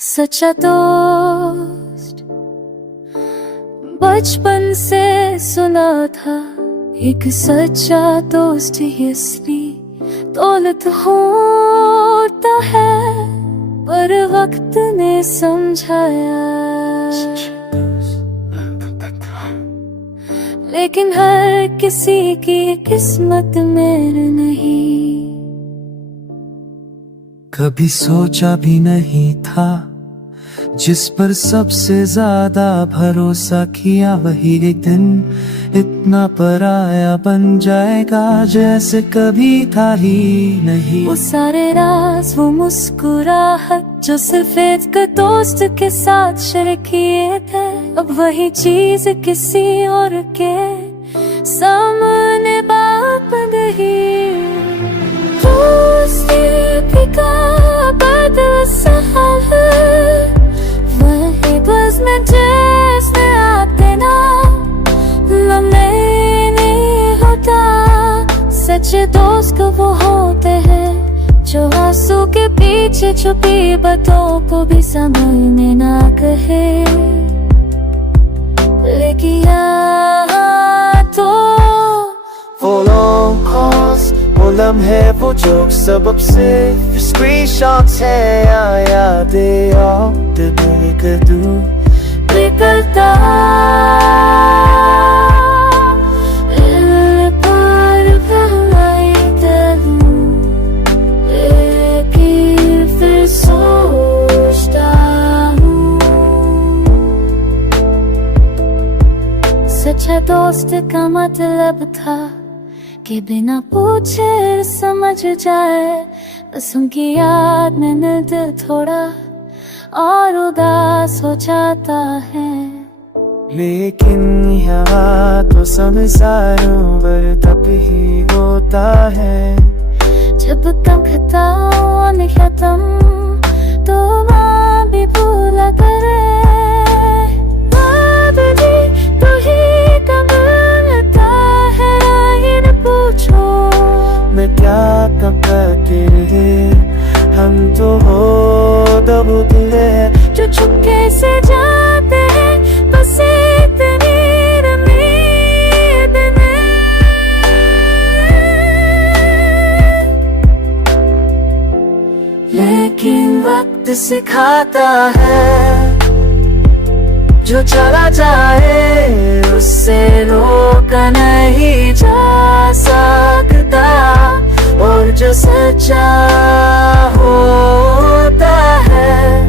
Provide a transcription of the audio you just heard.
सच्चा दोस्त बचपन से सुना था, एक सच्चा दोस्त ही असली दौलत होता है, पर वक्त ने समझाया। लेकिन हर किसी की किस्मत में नहीं। कभी सोचा भी नहीं था, जिस पर सबसे ज्यादा भरोसा किया, वही एक दिन इतना पराया बन जाएगा जैसे कभी था ही नहीं। वो सारे राज, वो मुस्कुराहट जो सिर्फ एक दोस्त के साथ शेयर किए थे, अब वही चीज किसी और के सामने बाप गई। दोस्ती फिका बदसहाल है, वही बस में जैसे आते ना लम्हे नहीं होता। सच्चे दोस्त वो होते हैं जो आंसू के पीछे छुपी बातों को भी समझने ना कहे, लेकिन यहाँ तो वो लॉन्ग कॉल्स, वो लम्हे, वो जोक, सबब से स्क्रीनशॉट्स है या यादें और दिल का दूर निकलता पर भलाई दिलूं, लेकिन फिर सोचता हूँ सच्चा दोस्त का मतलब था कि बिना पूछे समझ जाए, बस उनकी याद में दिल थोड़ा और उदास हो जाता है। लेकिन यहाँ तो समझदारों पर तब ही होता है, जब कम खताओं खत्म तो माँ भी भूला करे। तो ही कब मिलता है, राही न पूछो मैं क्या कब करते रहे, हम तो हो दबुतले जो छुपके से जाते हैं, बस इतनी उम्मीद में। लेकिन वक्त सिखाता है, जो चला जाए उससे रोका नहीं जा सकता, और जो सच्चा होता है